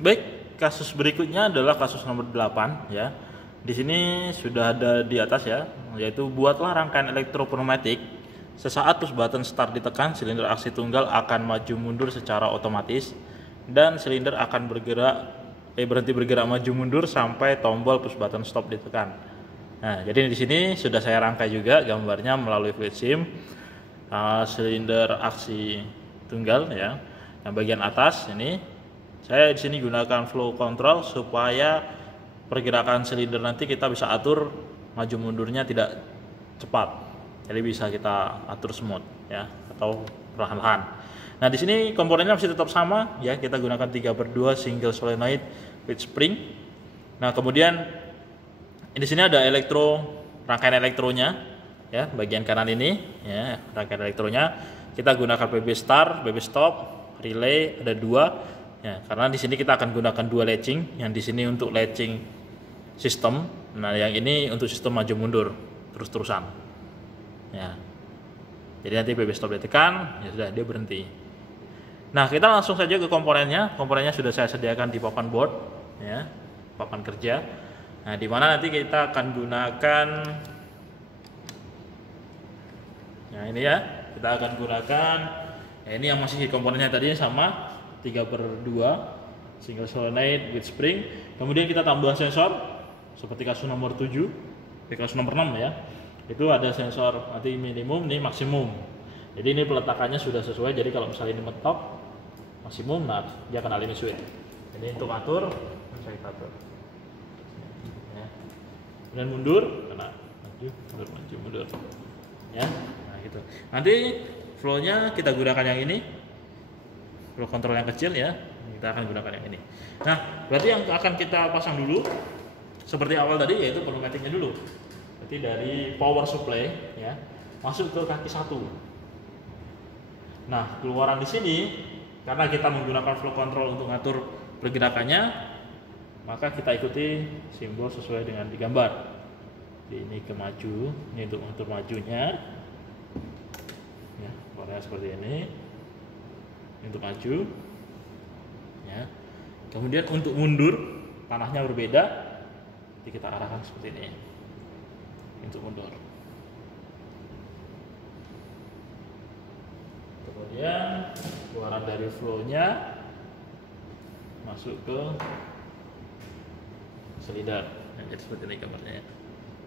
Baik, kasus berikutnya adalah kasus nomor 8 ya. Di sini sudah ada di atas ya, yaitu buatlah rangkaian elektropneumatik. Sesaat push button start ditekan, silinder aksi tunggal akan maju mundur secara otomatis dan silinder akan berhenti bergerak maju mundur sampai tombol push button stop ditekan. Nah, jadi di sini sudah saya rangkai juga gambarnya melalui fluid sim. Silinder aksi tunggal ya. Yang bagian atas ini saya di sini gunakan flow control supaya pergerakan silinder nanti kita bisa atur maju mundurnya tidak cepat. Jadi bisa kita atur smooth ya atau perlahan-lahan. Nah, di sini komponennya masih tetap sama ya, kita gunakan 3/2 single solenoid with spring. Nah, kemudian di sini ada rangkaian elektronya ya, bagian kanan ini ya, rangkaian elektronya. Kita gunakan PB start, PB stop, relay ada 2 ya, karena di sini kita akan gunakan 2 latching, yang di sini untuk latching sistem, nah yang ini untuk sistem maju mundur terus-terusan ya. Jadi nanti PB stop ditekan ya sudah, dia berhenti. Nah, kita langsung saja ke komponennya. Komponennya sudah saya sediakan di papan board ya, papan kerja. Nah, di mana nanti kita akan gunakan nah ini ya, kita akan gunakan ini yang masih komponennya tadi sama 3/2 single solenoid with spring. Kemudian kita tambah sensor seperti kasus nomor 7, kasus nomor 6 ya. Itu ada sensor nanti minimum, nih maksimum. Jadi ini peletakannya sudah sesuai. Jadi kalau misalnya ini mentok maksimum, nah dia akan alami switch. Jadi untuk atur, saya atur. Ya. Kemudian mundur, karena maju mundur. Ya, nah gitu. Nanti flow-nya kita gunakan yang ini, flow control yang kecil ya. Kita akan gunakan yang ini. Nah, berarti yang akan kita pasang dulu seperti awal tadi yaitu pneumatiknya dulu. Berarti dari power supply ya masuk ke kaki 1. Nah, keluaran di sini karena kita menggunakan flow control untuk ngatur pergerakannya, maka kita ikuti simbol sesuai dengan digambar. Ini ke maju, ini untuk mengatur majunya. Ya, warnanya seperti ini. Untuk maju. Ya. Kemudian untuk mundur, panahnya berbeda. Jadi kita arahkan seperti ini. Untuk mundur. Kemudian keluaran dari flow-nya masuk ke silinder. Nah, jadi seperti ini gambarnya.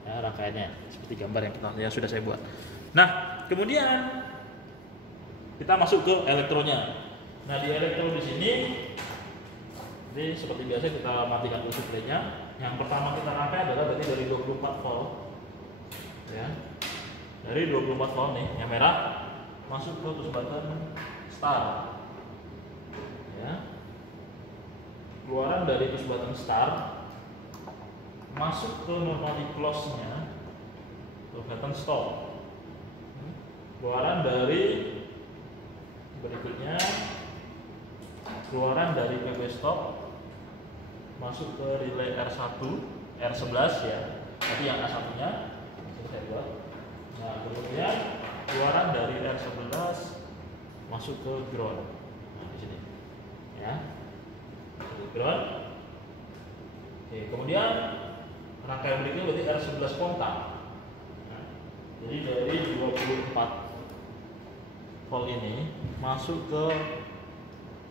Ya, rangkaiannya seperti gambar yang sudah saya buat. Nah, kemudian kita masuk ke elektronya. Nah, di elektro di sini ini seperti biasa kita matikan dulu suplainya. Yang pertama kita rangkai adalah berarti dari 24 volt. Ya. Dari 24 volt nih, yang merah masuk ke push button start. Ya. Keluaran dari push button start masuk ke normally close-nya push button stop. Keluaran dari berikutnya, keluaran dari PB stop masuk ke relay R1, R11 ya. Tapi yang A1 nya saya buat. Nah, kemudian keluaran dari R11 masuk ke ground. Nah, di sini. Ya. Masuk ke ground. Oke, kemudian rangkaian berikutnya berarti R11 kontak. Nah, jadi dari 24 volt ini masuk ke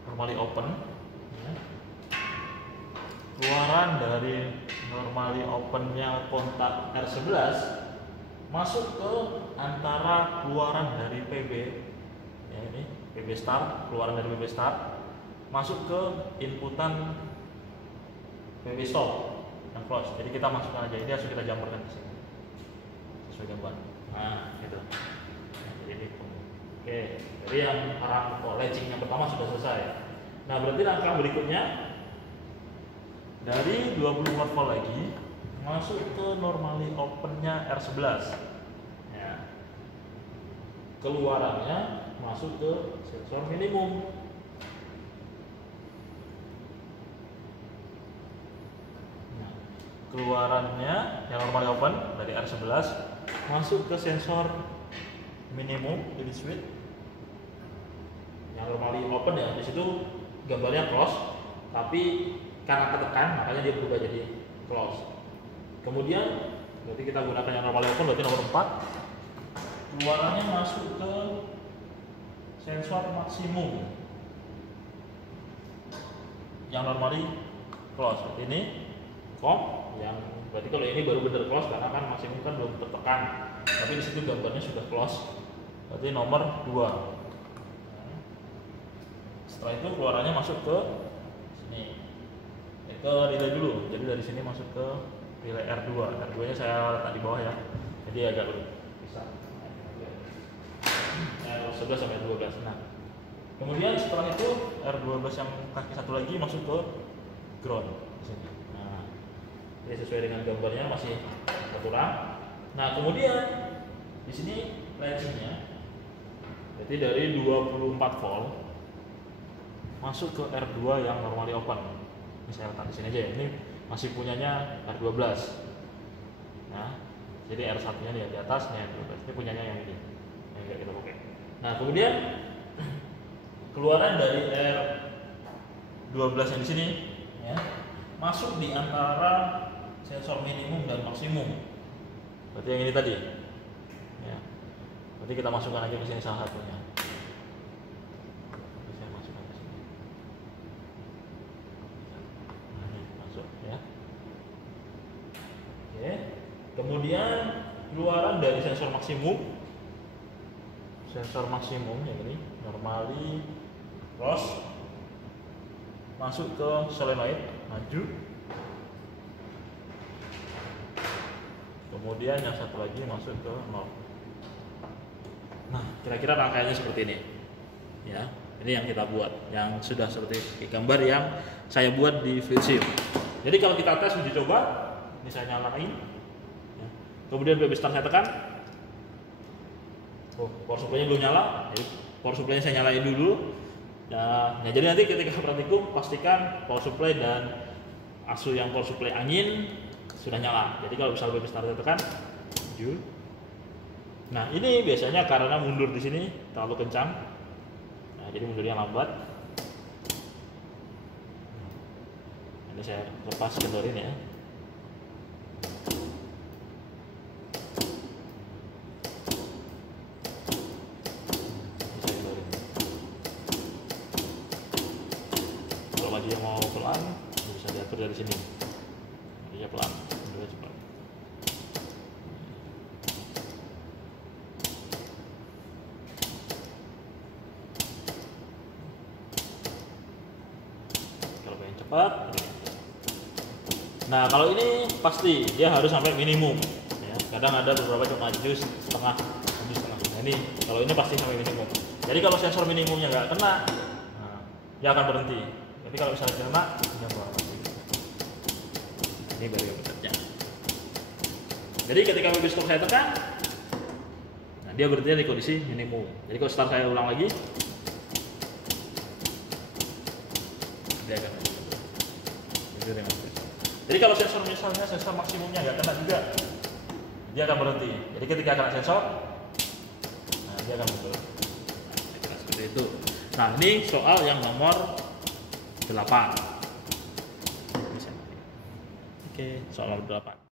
normally open ya. Keluaran dari normally opennya kontak R11 masuk ke antara keluaran dari PB ya, ini PB start, keluaran dari PB start masuk ke inputan PB stop yang close. Jadi kita masukkan aja, ini harus kita jamurkan di sini sesuai gambar. Nah, gitu. Nah, jadi ini. Oke, jadi yang arah latching yang pertama sudah selesai. Nah, berarti langkah berikutnya dari 24 volt lagi masuk ke normally opennya R11. Ya. Keluarannya masuk ke sensor minimum. Nah, keluarannya yang normally open dari R11 masuk ke sensor minimum limit switch. Yang normally open ya, di situ gambarnya close. tapi karena ketekan makanya dia berubah jadi close. Kemudian berarti kita gunakan yang normally open, berarti nomor 4. Keluarannya masuk ke sensor maksimum yang normally close. Berarti ini COM yang berarti kalau ini baru benar close karena kan maksimum kan belum tertekan. Tapi di situ gambarnya sudah close. Berarti nomor 2. Setelah itu keluarannya masuk ke sini. Ke relay dulu. Jadi dari sini masuk ke relay R2. R2-nya saya letak di bawah ya. Jadi agak bisa. R11 sampai 12. Nah, kemudian setelah itu R12 yang kaki satu lagi masuk ke ground di sini. Nah, ini sesuai dengan gambarnya masih terkurang. Nah, kemudian di sini lancingnya berarti dari 24 volt masuk ke R2 yang normally open. Ini saya letak di sini aja ya. Ini masih punyanya R12. Nah, jadi R1-nya nih di atas, nih R12. Ini punyanya yang ini. Yang enggak kita pakai. Nah, kemudian keluaran dari R12 yang di sini ya, masuk di antara sensor minimum dan maksimum. Berarti yang ini tadi. Ya. Berarti kita masukkan aja ke sini salah satunya. Saya masukkan ke sini. Nah, ini masuk ya. Oke. Kemudian keluaran dari sensor maksimum. Sensor maksimum yang ini normally cross masuk ke solenoid maju. Kemudian yang satu lagi masuk ke 0. Nah, kira-kira rangkaiannya seperti ini. Ya, ini yang kita buat, yang sudah seperti gambar yang saya buat di FieldSim. Jadi kalau kita tes uji coba, ini saya nyalain. Ya. Kemudian baby start saya tekan. Oh, power supply-nya belum nyala. Jadi power supply-nya saya nyalain dulu. Nah, jadi nanti ketika praktikum pastikan power supply dan ASU yang power supply angin sudah nyala. Jadi kalau misal baby start tekan 7. Nah, ini biasanya karena mundur di sini terlalu kencang. Nah, jadi mundurnya lambat. Ini saya lepas kendorin ya. Kalau lagi yang mau pelan bisa diatur dari sini. Dia pelan, mundurnya cepat. Kalau pengen cepat. Nah, kalau ini pasti dia harus sampai minimum. Ya, kadang ada beberapa cuma maju setengah. Nah, ini kalau ini pasti sampai minimum. Jadi kalau sensor minimumnya nggak kena, nah, dia akan berhenti. Jadi kalau misalnya kena, dia keluar lagi. Ini baru yang bekerja. Jadi ketika baby stop saya tekan, nah dia berhenti di kondisi minimum. Jadi kalau start saya ulang lagi, dia akan berhenti. Jadi kalau sensor misalnya sensor maksimumnya nggak kena juga, dia akan berhenti. Jadi ketika kena sensor, nah dia akan mundur. Nah, seperti itu. Nah, ini soal yang nomor 8. Oke, soal nomor 8.